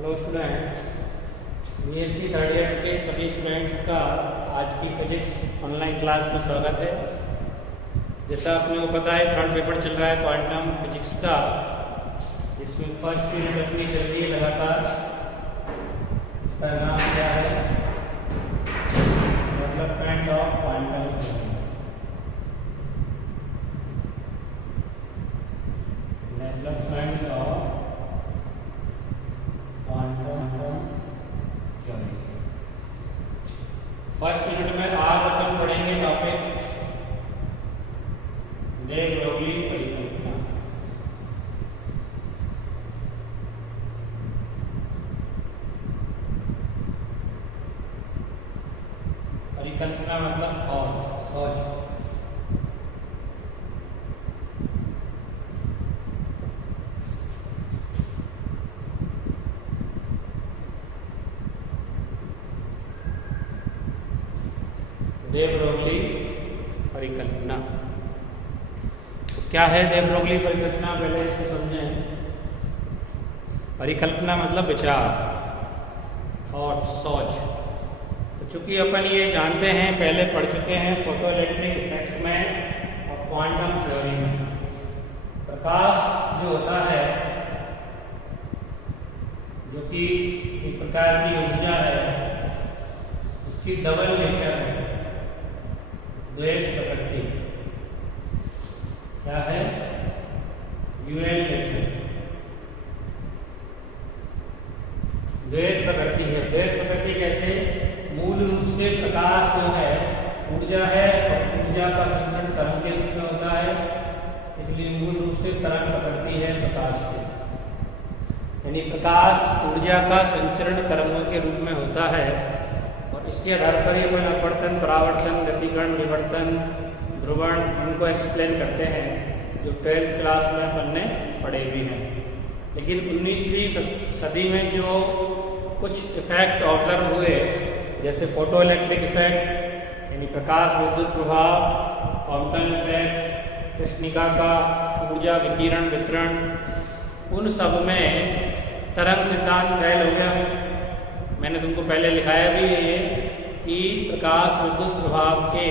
Hello students, BSc third year के सभी students का आज की फिजिक्स ऑनलाइन क्लास में स्वागत है। जैसा आपने को पता है, थर्ड पेपर चल रहा है क्वांटम फिजिक्स का, जिसमें फर्स्ट यूनिट अपनी चल रही है लगातार। इसका नाम क्या है? Development of quantum theory. Development of first unit में आज अपन पढ़ेंगे टॉपिक डे ब्रोगली परिकल्पना। परिकल्पना मतलब थॉट, सोच। डे ब्रोगली परिकल्पना तो क्या है? डे ब्रोगली परिकल्पना पहले इसको समझें। परिकल्पना मतलब विचार और सोच। तो चूंकि अपन ये जानते हैं, पहले पढ़ चुके हैं फोटोइलेक्ट्रिक इफेक्ट में और क्वांटम थ्योरी में, प्रकाश जो होता है, जो कि एक प्रकार की ऊर्जा है, उसकी डबल नेचर है, द्वैत प्रकृति। क्या है? ड्यूअल नेचर, द्वैत प्रकृति है। द्वैत प्रकृति कैसे? मूल रूप से प्रकाश जो है ऊर्जा है और ऊर्जा का संचरण तरंग के रूप में होता है, इसलिए मूल रूप से तरंग प्रकृति है प्रकाश की। यानी प्रकाश ऊर्जा का संचरण तरंगों के रूप में होता है और इसके आधार पर ही अपन अपवर्तन, परावर्तन, गतिकरण, विवर्तन, ध्रुवण उनको एक्सप्लेन करते हैं, जो 12th क्लास में अपन ने पढ़े भी हैं। लेकिन 19वीं सदी में जो कुछ इफेक्ट ऑब्जर्व हुए, जैसे फोटोइलेक्ट्रिक इफेक्ट यानी प्रकाश विद्युत प्रभाव, क्वांटम इफेक्ट, कृष्णिका का ऊर्जा विकिरण वितरण, उन सब में तरंग सिद्धांत फेल हो गया। मैंने तुमको पहले लिखाया भी है कि प्रकाश विद्युत प्रभाव के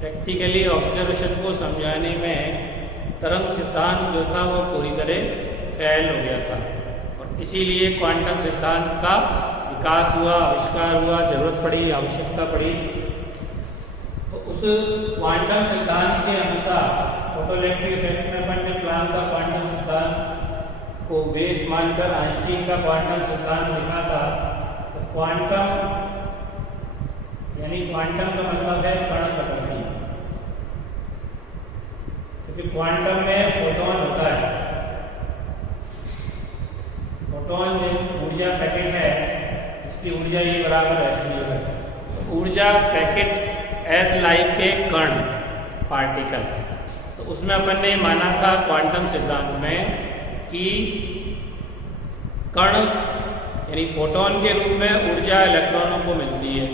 प्रैक्टिकली ऑब्जर्वेशन को समझाने में तरंग सिद्धांत जो था वो पूरी तरह फेल हो गया था और इसीलिए क्वांटम सिद्धांत का विकास हुआ, आविष्कार हुआ, जरूरत पड़ी, आवश्यकता पड़ी। तो उस क्वांटम सिद्धांत के अनुसार फोटोइलेक्ट्रिक इफेक्ट में अपन ने प्लांक का क्वांटम सिद्धांत को बेस मानकर आइंस्टीन का क्वांटम सिद्धांत लिखा था। तो क्वांटम यानी क्वांटम का मतलब है कण प्रकृति, क्योंकि क्वांटम में फोटोन होता है। फोटोन जो ऊर्जा पैकेट है, इसकी ऊर्जा ये बराबर है। ऊर्जा पैकेट एज लाइक के कण, पार्टिकल। तो उसमें अपन ने माना था क्वांटम सिद्धांत में कि कण यानी फोटोन के रूप में ऊर्जा इलेक्ट्रॉनों को मिलती है।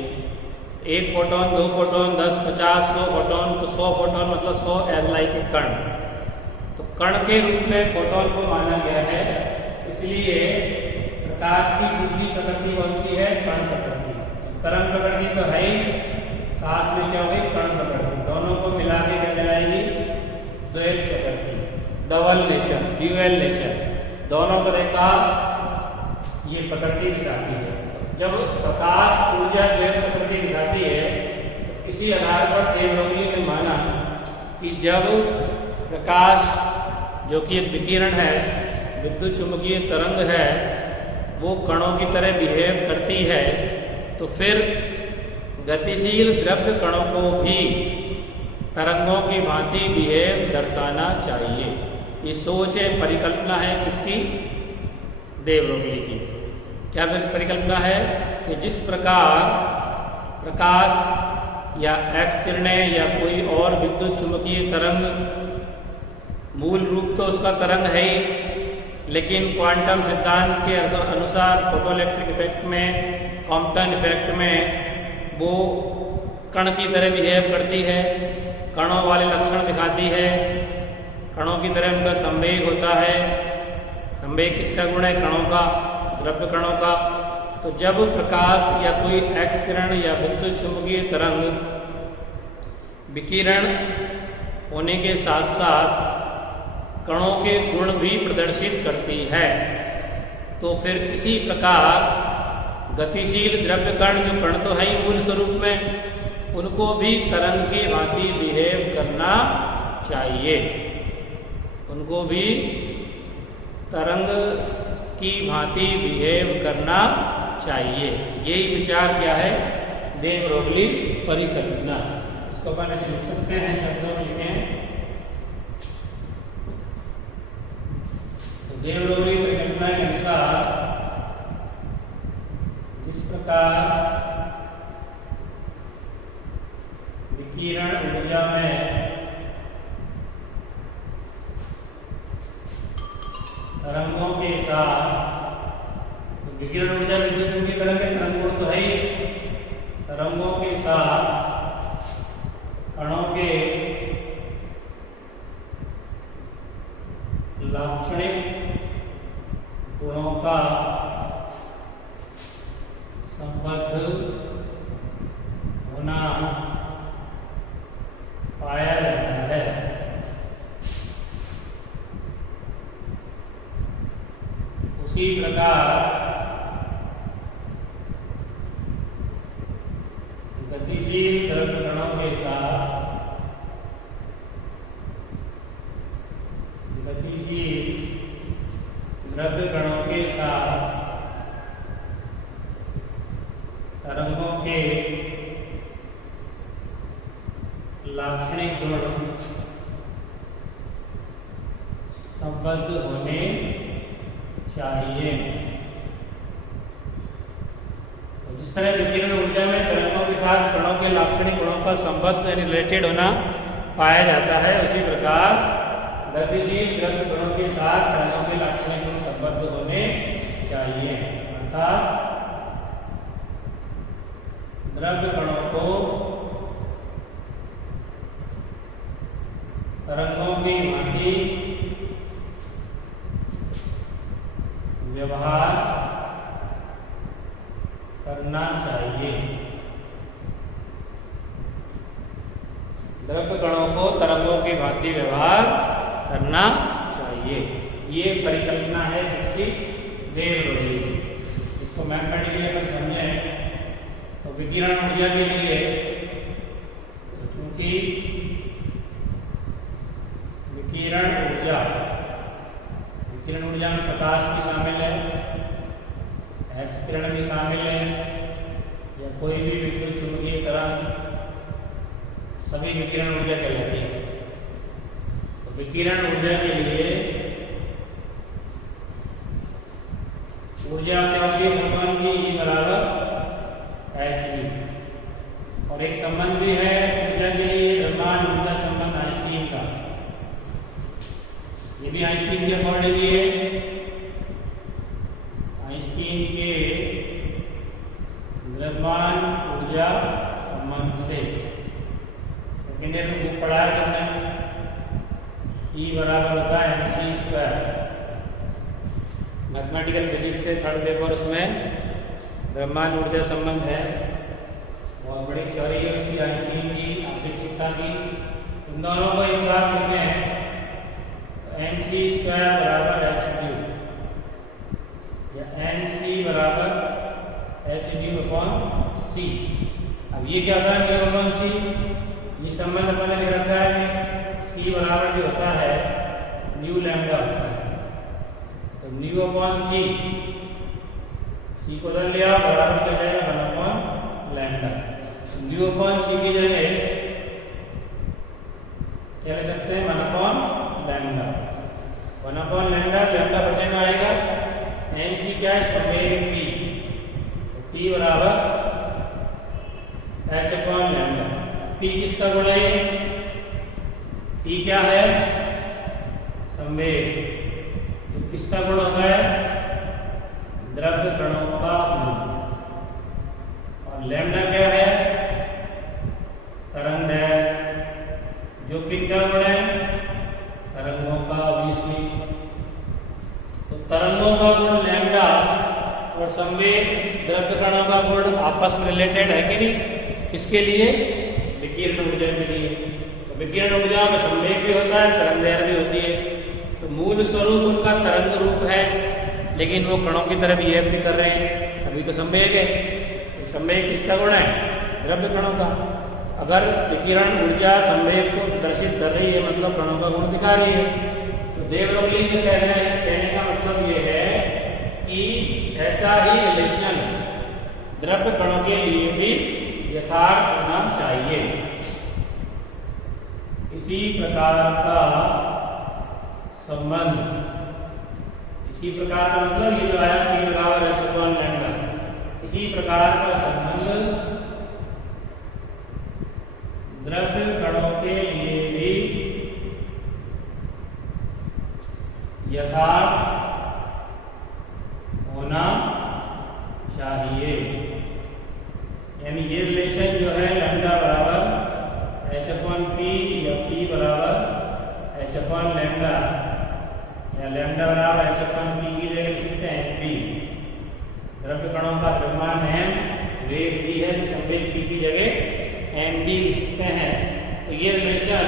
एक फोटोन, दो फोटोन, 10, 50, 100 फोटोन, तो 100 फोटोन मतलब 100 एज लाइक ए कण। तो कण के रूप में फोटोन को माना गया है। इसलिए प्रकाश की दूसरी प्रकृति कौन सी है? कण प्रकृति। तरंग प्रकृति तो है ही, साथ में क्या होगी? कण प्रकृति। दोनों को मिला के क्या दिलाएगी? द्वैत प्रकृति, डबल नेचर, ड्यूअल नेचर। दोनों तरह का ये प्रकृति दिखाती है। जब प्रकाश ऊर्जा द्वैत प्रकृति दिखाती है, तो इसी आधार पर डे ब्रोगली ने माना कि जब प्रकाश जो कि एक विकिरण है, विद्युत चुंबकीय तरंग है, वो कणों की तरह बिहेव करती है, तो फिर गतिशील द्रव्य कणों को भी तरंगों की भांति बिहेव दर्शाना चाहिए। ये सोच है, परिकल्पना है किसकी? डे ब्रोगली की। क्या परिकल्पना है कि जिस प्रकार प्रकाश या एक्स किरणें या कोई और विद्युत चुंबकीय तरंग, मूल रूप तो उसका तरंग है ही, लेकिन क्वांटम सिद्धांत के अनुसार फोटोइलेक्ट्रिक इफेक्ट में, क्वांटम इफेक्ट में वो कण की तरह बिहेव करती है, कणों वाले लक्षण दिखाती है, कणों की तरह उनका संवेग होता है। संवेग किसका गुण है? कणों का। द्रव्य कणों का। तो जब प्रकाश या कोई एक्स किरण या विद्युत चुंबकीय तरंग विकिरण होने के साथ साथ कणों के गुण भी प्रदर्शित करती है, तो फिर इसी प्रकार गतिशील द्रव्य कण, जो कण तो है ही मूल स्वरूप में, उनको भी तरंग की भांति बिहेव करना चाहिए। उनको भी तरंग की भांति बिहेव करना चाहिए। यही विचार क्या है, दे ब्रोगली परिकल्पना। इसको अपन ऐसे लिख सकते हैं, शब्दों में लिखें तो दे ब्रोगली परिकल्पना के अनुसार इस प्रकार विकिरण ऊर्जा में तरंगों के साथ, विकिरण ऊर्जा विद्युत चुंबकीय तरंग के तरंगों तो है ही, तरंगों के साथ कणों के लाक्षणिक गुणों का संबद्ध होना पाया जाता है। उसी प्रकार गतिशील द्रव्य कणों के साथ तरंगों के लाक्षणिक गुण संबद्ध होने चाहिए। तो जिस तरह विकिरण ऊर्जा में तरंगों के साथ कणों के लाक्षणिक गुणों का संबद्ध रिलेटेड होना पाया जाता है, उसी प्रकार गतिशील द्रव्य कणों के साथ तरंगों के लाक्षणिक गुण संबद्ध होने चाहिए। अर्थात द्रव्य कणों को तरंगों की भांति व्यवहार करना चाहिए। द्रव्य कणों को तरंगों की भांति व्यवहार करना चाहिए। ये परिकल्पना है जिसकी वेव रोधी। इसको मैथमेटिकली अगर समझें तो विकिरण ऊर्जा के लिए, तो चूंकि विकिरण ऊर्जा में प्रकाश भी शामिल है, एक्स किरण भी शामिल है, या कोई भी विद्युत चुंबकीय तरंग, सभी विकिरण ऊर्जा कहलाती है। तो विकिरण ऊर्जा के लिए ऊर्जा क्या होती है, फोटॉन की E बराबर hv। और एक संबंध भी है ऊर्जा के लिए, द्रव्यमान ऊर्जा संबंध आइंस्टीन का। ये भी आइंस्टीन के अकॉर्डिंग है, आइंस्टीन के द्रव्यमान ऊर्जा संबंध से। सेकेंड ईयर में बुक पढ़ा है तुमने, E बराबर होता है mc²। मैथमेटिकल फिजिक्स से थर्ड पेपर, उसमें द्रव्यमान ऊर्जा संबंध है। बहुत बड़ी थ्योरी है उसकी, आइंस्टीन की, अपेक्षिकता की। इन दोनों को एक साथ लिखते हैं तो mc² बराबर hv, या mc बराबर hv/c। अब ये क्या होता है, μ/c? ये संबंध अपन ने लिख रखा है, c बराबर जो होता है न्यू लैम्डा होता है। तो μ/c, c को बदल लिया, बराबर हो जाएगा 1/λ। μ/c की जगह क्या ले सकते हैं, 1/λ। 1/λ, लैम्डा बटे में आएगा। mc क्या है, संवेग p। तो p बराबर h/λ। p किसका गुण है, p क्या है, संवेग। तो किसका गुण होता है, द्रव्य कणों का गुण। और लैम्डा क्या है, तरंग है, जो किसका गुण है, तरंगों का। ऑब्वियसली तो तरंगों का गुण लैम्डा आपस में रिलेटेड है कि नहीं? किसके लिए? विकिरण ऊर्जा के लिए। तो विकिरण ऊर्जा में संवेग भी होता है, तरंग दैर्घ्य भी होती है। तो मूल स्वरूप उनका तरंग रूप है, लेकिन वो कणों की तरह बिहेव भी कर रहे हैं, अभी तो संवेग है। संवेग किसका गुण है? द्रव्य कणों का। अगर विकिरण ऊर्जा संवेग को प्रदर्शित कर रही है, मतलब कणों का गुण दिखा रही है। तो देव रोगली ने कहने का मतलब ये है कि ऐसा ही रिलेशन द्रव्य कणों के लिए भी यथार्थ होना चाहिए। इसी प्रकार का संबंध, इसी प्रकार का मतलब ये जो आया कि बराबर h1 लैम्डा, इसी प्रकार का संबंध द्रव्य कणों के लिए भी यथार्थ होना चाहिए। यानी ये रिलेशन जो है लैम्डा बराबर h/p या p बराबर h/, लैम्डा या लैम्डा बराबर h/p की जगह लिख सकते हैं p। द्रव्य कणों का द्रव्यमान m, वेग v है, संवेग p की जगह md लिख सकते हैं। तो ये रिलेशन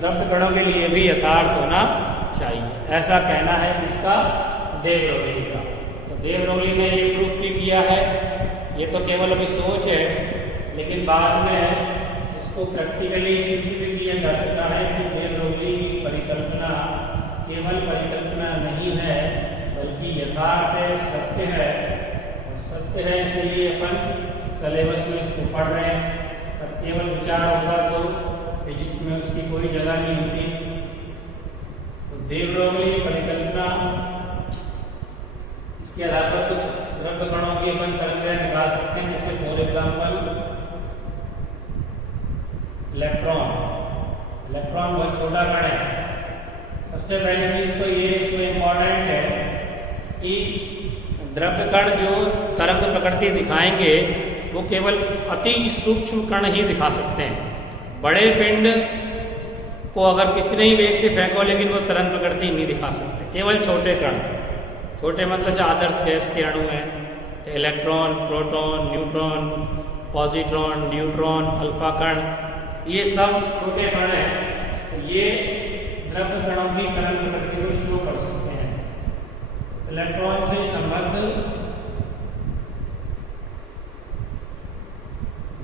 द्रव्य कणों के लिए भी यथार्थ होना चाहिए, ऐसा कहना है किसका? देव रोगली का। तो देव रोगली ने ये प्रूफ भी किया है। ये तो केवल अभी सोच है, लेकिन बाद में इसको प्रैक्टिकली सिद्ध भी किया जा चुका है कि देव रोगली की परिकल्पना केवल परिकल्पना नहीं है, बल्कि यथार्थ है, सत्य है। और सत्य है इसलिए अपन सिलेबस में इसको पढ़ रहे हैं। केवल विचार होगा तो फिजिक्स में उसकी कोई जगह नहीं होती। तो देव रोगली परिकल्पना, इसके आधार पर कुछ द्रव्य कणों की अपन तरंगें निकाल सकते हैं। जैसे फॉर एग्जाम्पल इलेक्ट्रॉन। इलेक्ट्रॉन बहुत छोटा कण है। सबसे पहली चीज तो ये इसमें इम्पोर्टेंट है कि द्रव्य कण जो तरंग प्रकृति दिखाएंगे वो केवल अति सूक्ष्म कण ही दिखा सकते हैं। बड़े पिंड को अगर कितने ही वेग से फेंको, लेकिन वो तरंग प्रकृति नहीं दिखा सकते। केवल छोटे कण, छोटे मतलब जो आदर्श गैस के अणु हैं, तो electron, proton, neutron, positron, neutron, alpha कण, ये सब छोटे कण हैं। तो ये द्रव्य कणों की तरंग प्रकृति को शो कर सकते हैं। इलेक्ट्रॉन से संबंध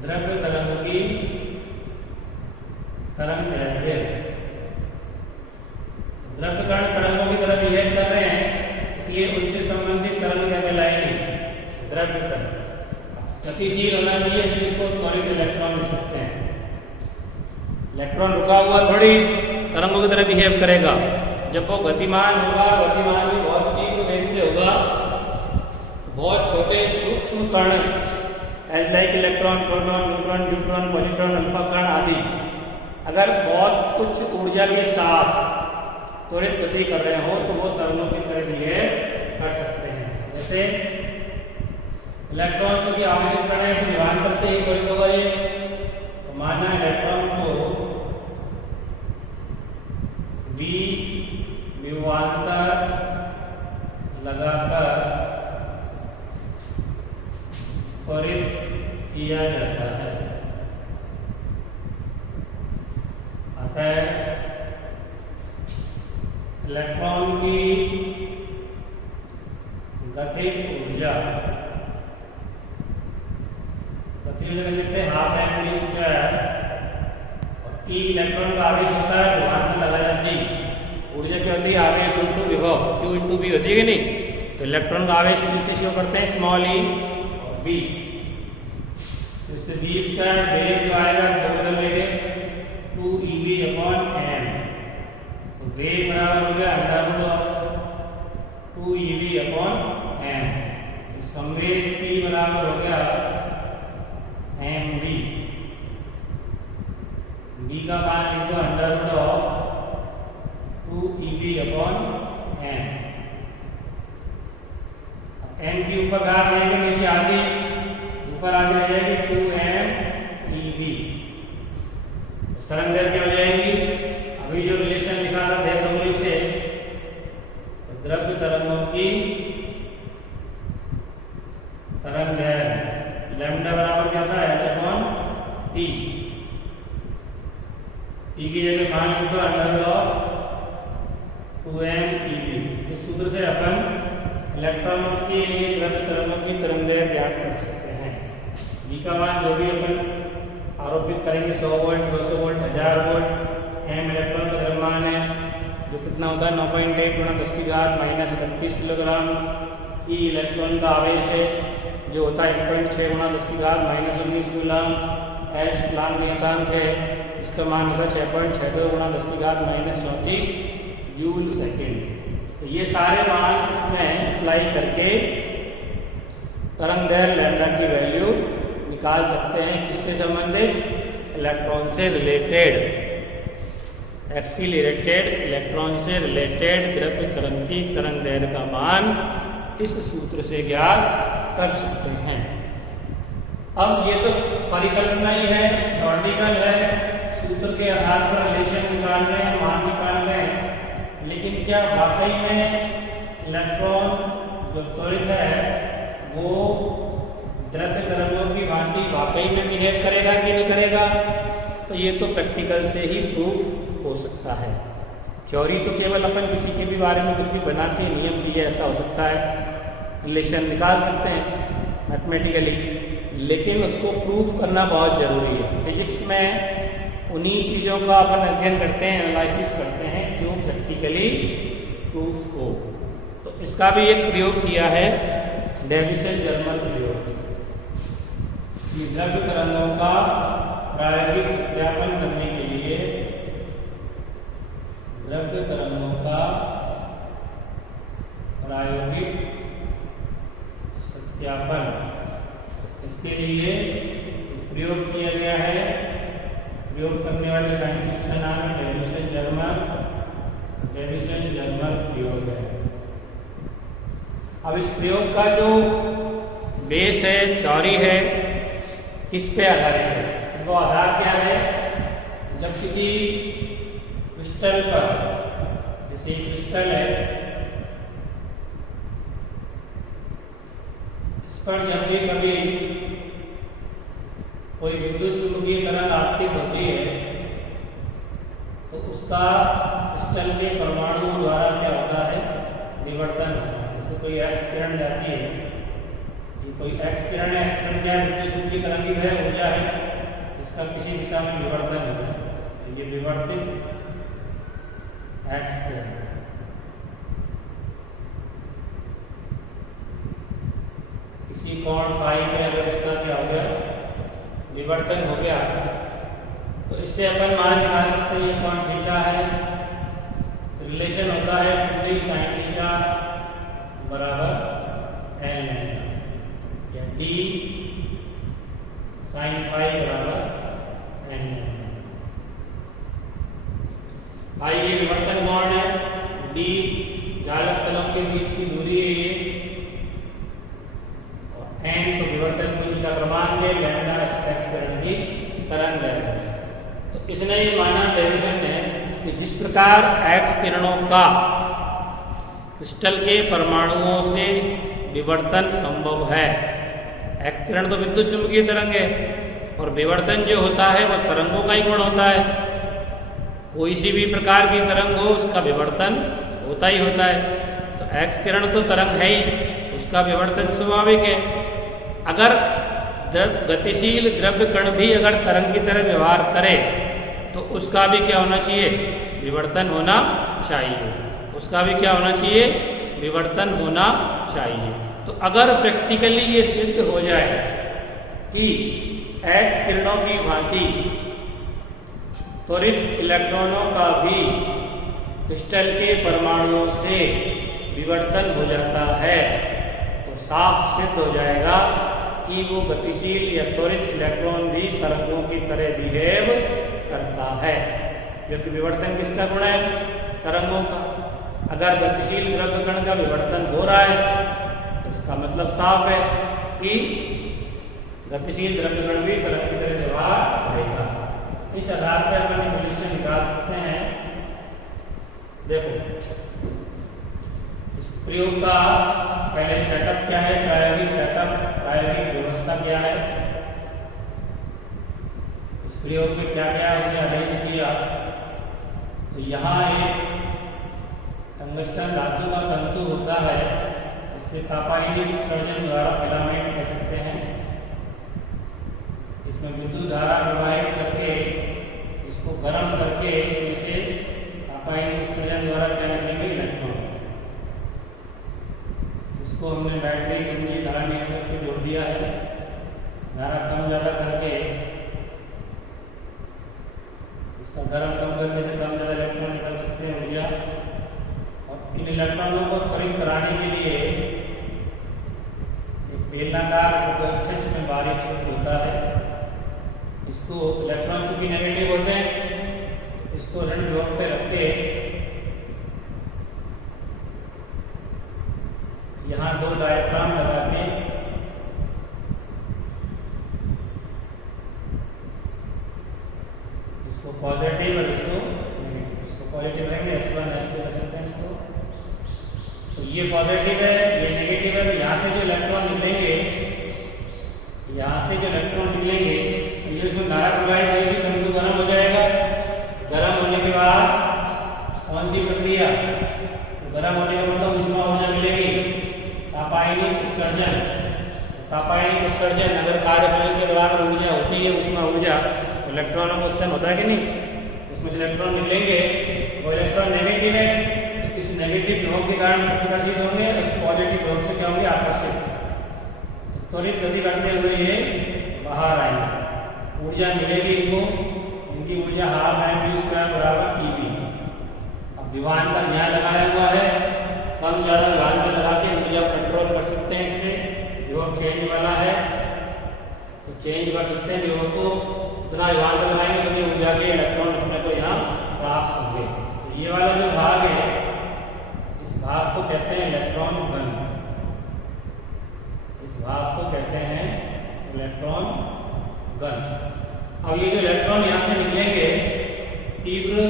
द्रव्य तरंग की तरंग दैर्घ्य। द्रव्य कण तरंगों की तरह बिहेव कर रहे हैं, इसलिए उनसे संबंधित तरंग क्या कहलाएगी? द्रव्य तरंग। गतिशील होना चाहिए, इसलिए इसको त्वरित इलेक्ट्रॉन लिख सकते हैं। इलेक्ट्रॉन रुका हुआ थोड़ी तरंगों की तरह बिहेव करेगा। जब वो गतिमान होगा, गतिमान भी बहुत तीव्र वेग से होगा, बहुत छोटे सूक्ष्म कण as like electron, proton, neutron, positron, alpha कण आदि अगर बहुत कुछ ऊर्जा के साथ त्वरित गति कर रहे हो तो वो तरंगों की तरह बिहेव कर सकते हैं। जैसे इलेक्ट्रॉन चूंकि आवेशित कण है तो विभवांतर से ही त्वरित होगा ये। तो माना इलेक्ट्रॉन को v विभवांतर लगाकर त्वरित किया जाता है। अतः इलेक्ट्रॉन की गतिज ऊर्जा, गतिज ऊर्जा कहते हैं हाफ mv²। और ई इलेक्ट्रॉन का आवेश होता है, विभवांतर लगा जाती ऊर्जा क्या होती है? आवेश इंटू विभव, Q इंटू V होती है कि नहीं? तो इलेक्ट्रॉन का आवेश इसे शो करते हैं स्मॉल e और v। इससे v² वेग जो आएगा वो बदलेंगे 2ev/m। तो वेग बराबर हो गया √2ev/m। तो संवेग p बराबर हो गया mv। v का मान लिख दो √2ev/m। m की ऊपर घात लेंगे, नीचे आधी, ऊपर आगे रह जाएगी 2mev। तरंग दैर्घ्य हो जाएगी। अभी जो रिलेशन लिखा था देव रोगली से, तो द्रव्य तरंगों की तरंग दैर्घ्य लैम्डा ई की जगह मान लिख दो अंडर ऑफ 2m EB। इस सूत्र से अपन इलेक्ट्रॉनों के लिए द्रव्य तरंगों की तरंगदैर्घ्य ज्ञात कर सकते हैं। जी का मान जो भी अपन आरोपित करेंगे 100 volt, 200 volt, 1000 volt. m electron का द्रव्यमान है जो कितना होता है 9.8 × 10⁻³ किलोग्राम। ई इलेक्ट्रॉन का आवेश है जो होता है 1.6 × 10⁻19 कूलम। एच प्लांक नियतांक है, इसका मान होगा 6.62 × 10⁻34 जूल सेकेंड। तो ये सारे मान इसमें अप्लाई करके तरंगदैर्घ्य लैम्डा की वैल्यू निकाल सकते हैं। किससे संबंधित? इलेक्ट्रॉन से रिलेटेड, एक्सीलरेटेड इलेक्ट्रॉन से रिलेटेड द्रव्य तरंग की तरंगदैर्घ्य का मान इस सूत्र से ज्ञात कर सकते हैं। अब ये तो परिकल्पना ही है, थ्योरेटिकल है, सूत्र के आधार पर रिलेशन निकाल रहे हैं, मान निकाल रहे हैं। लेकिन क्या वाकई में इलेक्ट्रॉन जो त्वरित है वो द्रव्य तरंगों की भांति वाकई में बिहेव करेगा कि नहीं करेगा? तो ये तो प्रैक्टिकल से ही प्रूफ हो सकता है। थ्योरी तो केवल अपन किसी के भी बारे में कुछ भी बना के नियम दिए ऐसा हो सकता है, रिलेशन निकाल सकते हैं मैथमेटिकली, लेकिन उसको प्रूफ करना बहुत जरूरी है। फिजिक्स में उन्हीं चीज़ों का अपन अध्ययन करते हैं, एनालिसिस करते हैं जो प्रैक्टिकली प्रूफ हो। तो इसका भी एक प्रयोग किया है डेविसन जर्मर प्रयोग, द्रव्य तरंगों का प्रायोगिक सत्यापन करने के लिए द्रव्य तरंगों का प्रायोगिक सत्यापन, इसके लिए प्रयोग किया गया है। प्रयोग करने वाले साइंटिस्ट का नाम है डेविसन जर्मर। डेविसन जर्मर प्रयोग है। अब इस प्रयोग का जो बेस है, थ्योरी है, किस पे आधारित है? वो आधार क्या है? जब किसी क्रिस्टल पर, जैसे क्रिस्टल है, इस पर जब भी कभी कोई विद्युत चुंबकीय तरंग आपतित होती है तो उसका क्रिस्टल के परमाणुओं द्वारा क्या होता है? विवर्तन होता है। जैसे कोई एक्स किरण जाती है, ये कोई एक्स किरण है, एक्स किरण क्या है? विद्युत चुंबकीय तरंग की वह ऊर्जा है, इसका किसी दिशा में विवर्तन होता है, तो ये विवर्तित एक्स किरण। किसी कोण फाई पे अगर इसका क्या हो गया? विवर्तन हो गया, तो इससे अपन मान निकाल सकते हैं ये कोण थीटा है। रिलेशन होता है 2d sin थीटा बराबर L या d sin फाई बराबर N। भाई ये विवर्तन कोण है, d जालक तलों के बीच की दूरी है ये, और N तो विवर्तन पुंज का क्रमांक है, लैम्डा एक्स किरण की तरंगदैर्घ्य। तो इसने ये माना डेविसन ने कि जिस प्रकार एक्स किरणों का क्रिस्टल के परमाणुओं से विवर्तन संभव है, एक्स किरण तो विद्युत चुंबकीय तरंग है और विवर्तन जो होता है वह तरंगों का ही गुण होता है। कोई सी भी प्रकार की तरंग हो उसका विवर्तन होता ही होता है। तो एक्स किरण तो तरंग है ही, उसका विवर्तन स्वाभाविक है। अगर गतिशील द्रव्य कण भी अगर तरंग की तरह व्यवहार करे तो उसका भी क्या होना चाहिए? विवर्तन होना चाहिए। उसका भी क्या होना चाहिए? विवर्तन होना चाहिए। तो अगर प्रैक्टिकली ये सिद्ध हो जाए कि एक्स किरणों की भांति त्वरित इलेक्ट्रॉनों का भी क्रिस्टल के परमाणुओं से विवर्तन हो जाता है, तो साफ सिद्ध हो जाएगा कि वो गतिशील या त्वरित इलेक्ट्रॉन भी तरंगों की तरह बिहेव करता है, क्योंकि विवर्तन किसका गुण है? तरंगों का। अगर गतिशील द्रव्य कण का विवर्तन हो रहा है तो इसका मतलब साफ है कि गतिशील द्रव्य कण भी तरंग की तरह व्यवहार करेगा। इस आधार पर अपन रिलेशन निकाल सकते हैं। देखो इस प्रयोग का पहले सेटअप क्या है, प्रायोगिक सेटअप, प्रायोगिक व्यवस्था क्या है, इस प्रयोग में क्या क्या हमने अध्ययन किया तो यहाँ एक टंगस्टन धातु का तंतु होता है, इससे तापायनिक उत्सर्जन द्वारा फिलामेंट कह सकते हैं। इसमें विद्युत धारा प्रवाहित करके इसको गर्म करके इसमें से तापायनिक उत्सर्जन द्वारा क्या निकलेंगे, इलेक्ट्रॉन। इसको हमने बैटरी की धारा नियंत्रक से जोड़ दिया है। धारा कम ज़्यादा करके इसका गर्म कम करने से कम ज़्यादा इलेक्ट्रॉन निकल सकते हैं ऊर्जा। और इन इलेक्ट्रॉनों को त्वरित कराने के लिए एक बेलनाकार रेजिस्टेंस में बारीक क्षेत्र होता है। इसको इलेक्ट्रॉन चूंकि नेगेटिव होते हैं, इसको ऋण ध्रुव पे रख के यहाँ दो डायफ्राम लगा के इसको पॉजिटिव और इसको नेगेटिव, इसको पॉजिटिव रहेंगे S1 S2 कह सकते हैं इसको। तो ये पॉजिटिव है, ये नेगेटिव है। तो यहाँ से जो इलेक्ट्रॉन निकलेंगे, यहाँ से जो इलेक्ट्रॉन निकलेंगे ये इसमें धारा प्रवाहित होगी, तंतु गर्म हो जाएगा। गर्म होने के बाद कौन सी प्रक्रिया, गर्म होने का मतलब ऊष्मा ऊर्जा मिलेगी, तापायनिक उत्सर्जन। तापायनिक उत्सर्जन अगर कार्यफलन के बराबर ऊर्जा होती है, ऊष्मा ऊर्जा, तो इलेक्ट्रॉनों को उत्सर्जन होता है कि नहीं, उसमें से इलेक्ट्रॉन निकलेंगे। वो इलेक्ट्रॉन नेगेटिव है, तो इस नेगेटिव ध्रुव के कारण प्रतिकर्षित होंगे, इस पॉजिटिव ध्रुव से क्या होंगे, आकर्षित। तो त्वरित गति करते हुए ये बाहर आएंगे, ऊर्जा मिलेगी इनको। इनकी ऊर्जा ½ mv² बराबर Ev। अब विभवान का न्याय लगाया हुआ है, कम ज़्यादा विभवान लगा के ऊर्जा कंट्रोल कर सकते हैं। इससे विभव चेंज वाला है तो चेंज कर सकते हैं विभव को। इतना विभवान लगाएंगे तो ऊर्जा के इलेक्ट्रॉन अपने को यहाँ प्राप्त होंगे। तो ये वाला जो भाग है, इस भाग को कहते हैं इलेक्ट्रॉन घन। इस भाग को कहते हैं इलेक्ट्रॉन घन। अब ये जो इलेक्ट्रॉन यहाँ से निकलेंगे तीव्र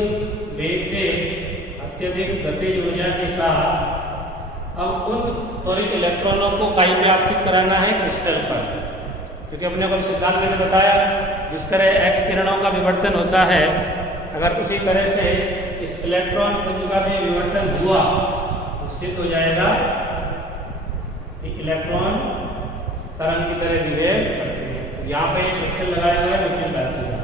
वेग से अत्यधिक गतिज ऊर्जा के साथ, अब उन त्वरित इलेक्ट्रॉनों को कहीं पे आपतित कराना है क्रिस्टल पर। क्योंकि अपने को सिद्धांत मैंने बताया, जिस तरह एक्स किरणों का विवर्तन होता है, अगर किसी तरह से इस इलेक्ट्रॉन पुंज का भी विवर्तन हुआ तो सिद्ध हो जाएगा कि इलेक्ट्रॉन तरंग की तरह बिहेव करते हैं। तो यहाँ पे क्रिस्टल लगाया हुआ है निकिल धातु का,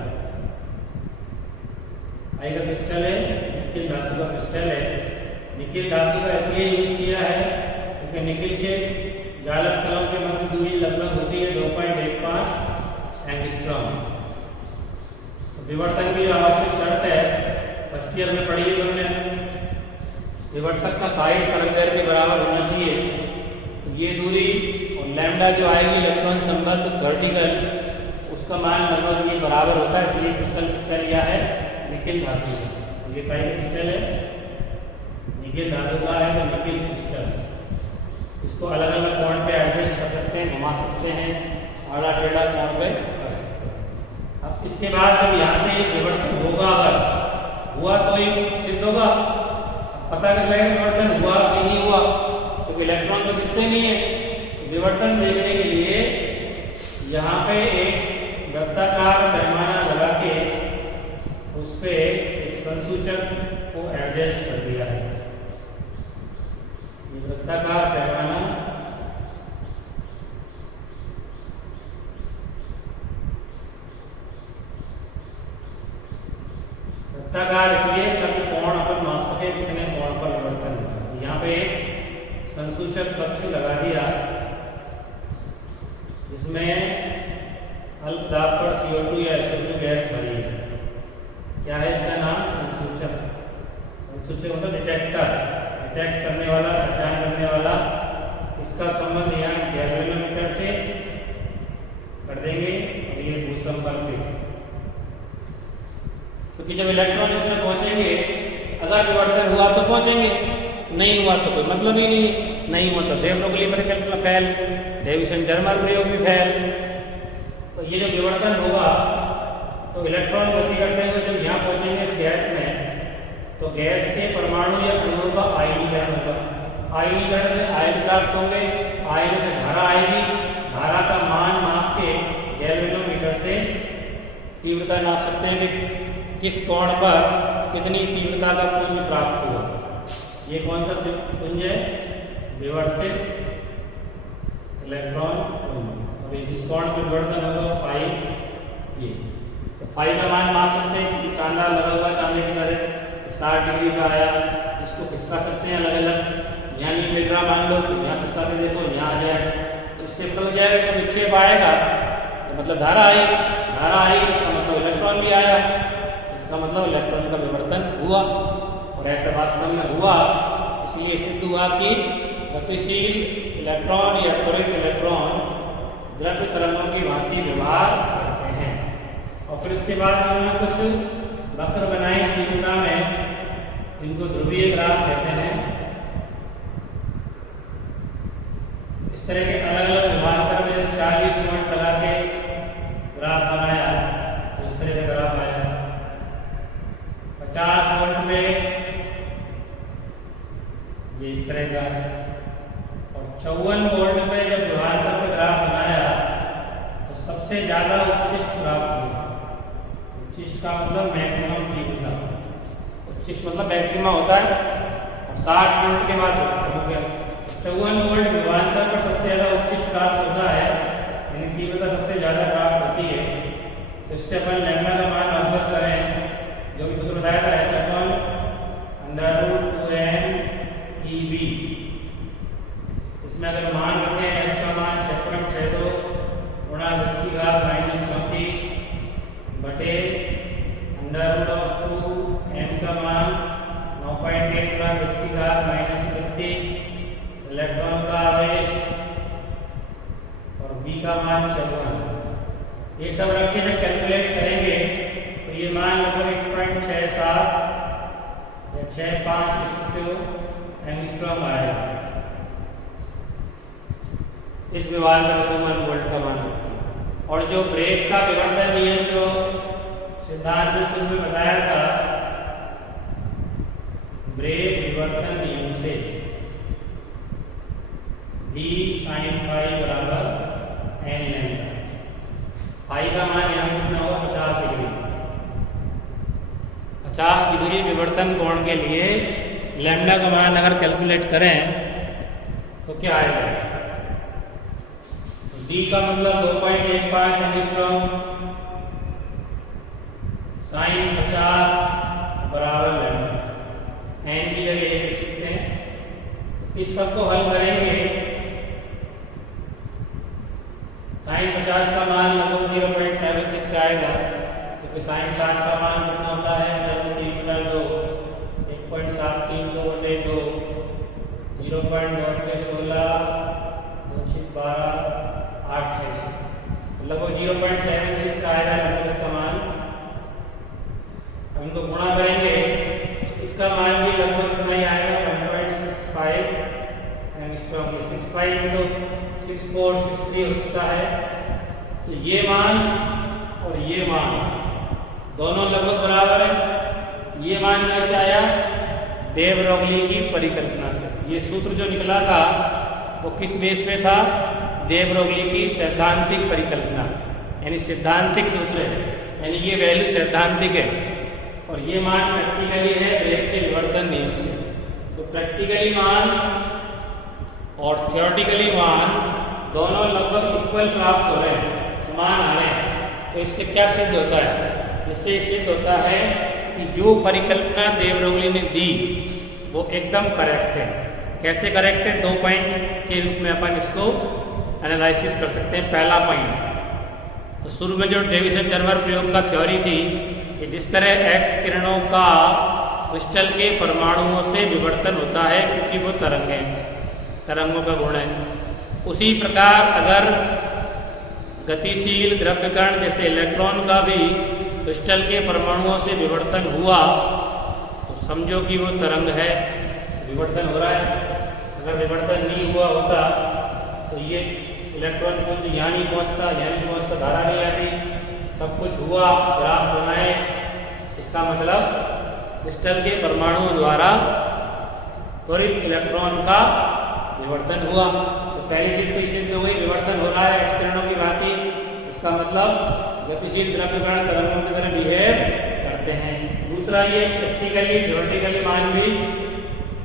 आएगा क्रिस्टल है, निकिल धातु का क्रिस्टल है। निकिल धातु का इसलिए यूज किया है क्योंकि निकिल के जालक तलों के मध्य दूरी लगभग होती है 2.15 एंगस्ट्रॉम। तो विवर्तन की जो आवश्यक शर्त है फर्स्ट ईयर में पढ़ी है हमने, विवर्तक का साइज तरंगदैर्घ्य के बराबर होना चाहिए। तो ये दूरी और लैम्डा जो आएगी इलेक्ट्रॉन संबद्ध वर्टिकल, उसका मान लगभग ये बराबर होता है। इसलिए क्रिस्टल किसका लिया है, निकिल धातु का। ये पहले क्रिस्टल है, निकिल धातु का है तो निकिल क्रिस्टल। इसको अलग अलग कोण पे एडजस्ट कर सकते हैं, घुमा सकते हैं, आड़ा टेढ़ा कोण पे कर सकते हैं। अब इसके बाद जब यहाँ से विवर्तन होगा, अगर हुआ तो ही सिद्ध होगा। पता कर लेगा विवर्तन हुआ कि नहीं हुआ, तो इलेक्ट्रॉन तो दिखते नहीं है। तो विवर्तन देखने के लिए यहाँ पे एक वृत्ताकार पैमाना लगा के उस पे एक संसूचक को एडजस्ट कर दिया है। ये वृत्ताकार पैमाना वृत्ताकार इसलिए ताकि कोण अपन माप सके कितने कोण पर विवर्तन है। यहाँ पे एक संसूचक कक्ष लगा दिया, जिसमें अल्प दाब पर CO2 या SO2 गैस भरी है। क्या है इसका नाम, संसूचक। संसूचक मतलब डिटेक्टर, डिटेक्ट करने वाला, पहचान करने वाला। इसका संबंध यहाँ गैल्वेनोमीटर से कर देंगे और ये भूसंपर्क। क्योंकि जब इलेक्ट्रॉन इसमें पहुंचेंगे, अगर विवर्तन हुआ तो पहुंचेंगे, नहीं हुआ तो कोई मतलब ही नहीं हुआ तो देवलोकली परिकल्पना फैल, डेविसन जर्मर प्रयोग भी फैल। तो ये जो विवर्तन होगा तो इलेक्ट्रॉन गति करते हुए जब यहाँ पहुंचेंगे इस गैस में, तो गैस के परमाणु या अणुओं का आयनीकरण होगा। आयनीकरण से आयन प्राप्त होंगे, आयन से धारा आएगी, धारा का मान माप के गैल्वेनोमीटर से तीव्रता नाप सकते हैं कि किस कोण पर कितनी तीव्रता का पुंज प्राप्त हुआ। ये कौन सा पुंज है? विवर्तित इलेक्ट्रॉन पुंज। और जिस कोण पे विवर्तन होगा 5 ये। तो 5 का मान माप सकते हैं कि चांदा लगा हुआ चांदे की तरह 60 डिग्री का आया, इसको खिसका सकते हैं अलग अलग। यहाँ नहीं मिल रहा मान लो तो यहाँ खिसका के देखो यहाँ आ जाए, तो इससे पता लग जाएगा इसमें विक्षेप आएगा तो मतलब धारा आई, धारा आई इसका मतलब इलेक्ट्रॉन भी आया, इसका मतलब इलेक्ट्रॉन का विवर्तन हुआ। और ऐसा वास्तव में हुआ, इसलिए सिद्ध हुआ कि गतिशील इलेक्ट्रॉन या त्वरित इलेक्ट्रॉन द्रव्य तरंगों की भांति व्यवहार करते हैं। और फिर इसके बाद उन्होंने कुछ वक्र बनाए तीव्रता में, जिनको ध्रुवीय ग्राफ कहते हैं। इस तरह के अलग अलग विभाजन में 40 यूनिट लगा के ग्राफ बनाया, तो इस तरह का ग्राफ आया। 50 वोल्ट में ये इस तरह का, और 54 वोल्ट में जब विभाजन का ग्राफ बनाया तो सबसे ज्यादा उच्चिष्ट प्राप्त हुआ। उच्चिष्ट का मतलब मैक्सिमम तीव्रता, उच्चिष्ट मतलब मैक्सिमम होता है, और 60 वोल्ट के बाद हो गया। 54 वोल्ट विभाजन पर सबसे ज्यादा उच्चिष्ट प्राप्त होता है, यानी तीव्रता सबसे ज्यादा प्राप्त होती है। तो इससे अपन लैम्डा का मान अवगत करें, जो भी सूत्र बताया था h/√2n EB। इसमें अगर मान रखें h का मान 56.62 गुणा 10⁻⁻34 बटे √2n का मान 9.8 गुणा 10⁻⁻32 इलेक्ट्रॉन का आवेश और b का मान 54। ये सब रख के जब कैलकुलेट करेंगे तो ये मान लगभग 1.67 या 65 एंगस्ट्रॉम आएगा। इस विभाजन का 54 वोल्ट का मान। और जो ब्रेग का विवर्तन नियम जो सिद्धांत में शुरू में बताया था, ब्रेग विवर्तन नियम से d sin phi बराबर n लैम्डा। phi का मान यहाँ कितना होगा? 50 डिग्री। 50 डिग्री विवर्तन कोण के लिए लैम्डा का मान अगर कैलकुलेट करें तो क्या आएगा? तो d का मतलब 2.15 एंगस्ट्रॉम साइन 50 बराबर लैम्डा। n की जगह लिख सकते हैं। इस सब को हल करेंगे, साइन 50 का मान लगभग 0.76 आएगा, क्योंकि साइन 60 का मान कितना होता है? 3/2 1.73 2 0.2 16 12 8 6 लगभग 0.76 आएगा इसका मान। हम तो गुणा करेंगे तो इसका मान भी लगभग इतना ही आएगा 1.65 एंगस्ट्रॉम। 65 into 6463 हो सकता है। तो ये मान और ये मान दोनों लगभग बराबर है। ये मान कैसे आया? डे ब्रोगली की परिकल्पना से। ये सूत्र जो निकला था वो किस बेस पे था? डे ब्रोगली की सैद्धांतिक परिकल्पना, यानी सिद्धांतिक सूत्र है, यानी ये वैल्यू सैद्धांतिक है। और ये मान प्रैक्टिकली है ब्रेग के विवर्तन नियम से। तो प्रैक्टिकली मान और थियोरेटिकली मान दोनों लगभग इक्वल प्राप्त हो रहे हैं, समान आ रहे हैं। तो इससे क्या सिद्ध होता है? इससे सिद्ध होता है कि जो परिकल्पना डे ब्रोगली ने दी वो एकदम करेक्ट है। कैसे करेक्ट है? 2 पॉइंट के रूप में अपन इसको एनालिसिस कर सकते हैं। पहला पॉइंट, तो शुरू में जो डेविसन जर्मर प्रयोग का थ्योरी थी कि जिस तरह एक्स किरणों का क्रिस्टल के परमाणुओं से विवर्तन होता है क्योंकि वो तरंग है, तरंगों का गुण है, उसी प्रकार अगर गतिशील द्रव्य कण जैसे इलेक्ट्रॉन का भी क्रिस्टल के परमाणुओं से विवर्तन हुआ तो समझो कि वो तरंग है, विवर्तन हो रहा है। अगर विवर्तन नहीं हुआ होता तो ये इलेक्ट्रॉन पुंज यहाँ नहीं पहुँचता, यहाँ नहीं पहुँचता, धारा नहीं आती। सब कुछ हुआ, ग्राफ बनाए, इसका मतलब क्रिस्टल के परमाणुओं द्वारा त्वरित इलेक्ट्रॉन का विवर्तन हुआ। तो पहली चीज तो सिद्ध हो गई, विवर्तन हो रहा है एक्स किरणों की भांति। इसका मतलब गतिशील द्रव्य कण तरंगों की तरह बिहेव करते करते हैं। दूसरा ये प्रैक्टिकली थ्योरेटिकली मान भी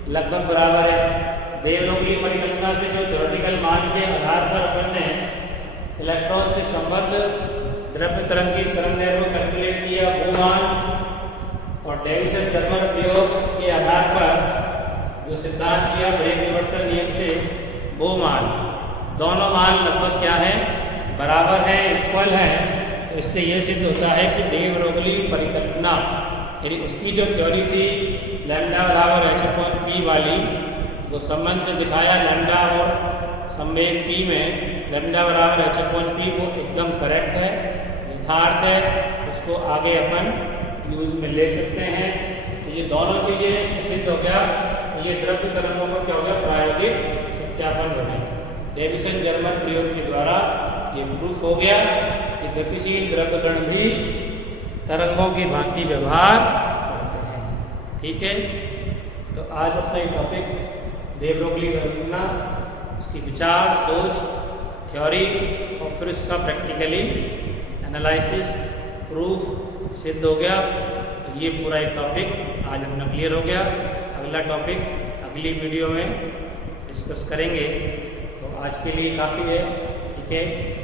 लगभग बराबर है। देवरोगली परिकल्पना से जो थ्योरेटिकल मान के आधार पर अपन ने इलेक्ट्रॉन से संबद्ध द्रव्य तरंग की तरंग दैर्घ्य को कैलकुलेट किया वो मान, और डेविसन जर्मर प्रयोग के आधार पर जो सिद्धांत किया ब्रेग विवर्तन नियम से वो मान, दोनों मान लगभग क्या है, बराबर है, इक्वल है। तो इससे ये सिद्ध होता है कि देवरोगली परिकल्पना यानी उसकी जो थ्योरी थी लैम्डा बराबर h/p वाली, वो संबंध दिखाया लैम्डा और संवेग p में लैम्डा बराबर h/p वो एकदम करेक्ट है, यथार्थ है, उसको आगे अपन यूज में ले सकते हैं। तो ये दोनों चीज़ें सिद्ध हो गया, तो ये द्रव्य तरंगों का क्या हो गया, प्रायोगिक सत्यापन बने। डेविसन जर्मर प्रयोग के द्वारा ये प्रूफ हो गया कि गतिशील द्रव्यकण भी तरंगों की भांति व्यवहार करते हैं। ठीक है, तो आज अपना ये टॉपिक देवरोगली परिकल्पना, उसकी विचार, सोच, थ्योरी और फिर उसका प्रैक्टिकली एनालिसिस, प्रूफ सिद्ध हो गया। ये पूरा एक टॉपिक आज अपना क्लियर हो गया। अगला टॉपिक अगली वीडियो में डिस्कस करेंगे। तो आज के लिए काफ़ी है। ठीक है।